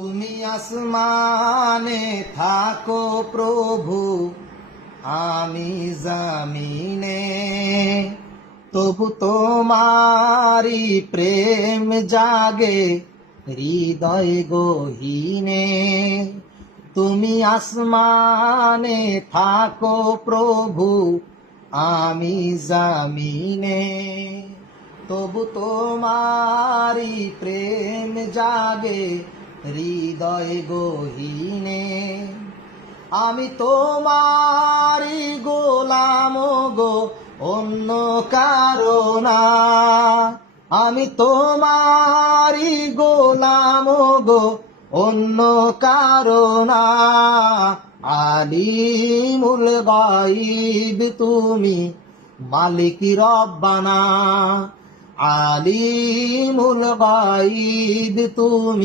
তুমি আসমানে থাকো প্রভু, আমি জামিনে, তবু তোমারি প্রেম জাগে হৃদয় গহীনে। তুমি আসমানে থাকো প্রভু, আমি জামিনে, তবু তোমারি প্রেম জাগে হৃদয় গহীনে। আমি তোমারি গোলাম গো, অন্য কারো না। আমি তোমারি গোলাম গো, অন্য কারো না। আলিমুল গায়ব তুমি, মালিক রব্বানা। আলিমুল গায়ব তুমি।